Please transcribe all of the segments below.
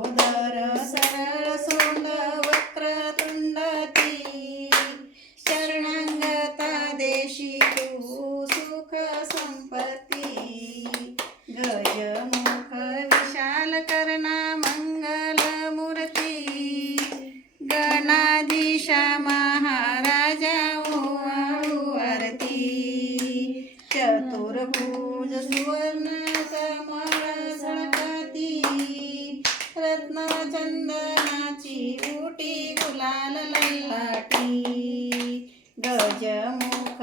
लंबोदर सरळ सोंड वक्र तुंडती शरणांगता देशी तू सुख संपत्ती. गजमुख विशाल करणा मंगल मूर्ती गणाधीशा महाराजा ओवाळूवरती चतुर्भुज सुवर्ण रत्न चंदनाची उटी गुलाल लल्लाटी गजमुख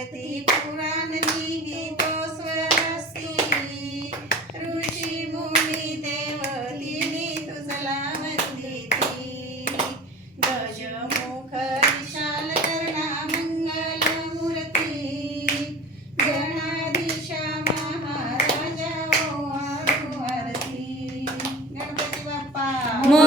भारती पुराण लिहितो स्वस्ती ऋषी भूमी देवतीनी तुझला वंदिती। गजमुख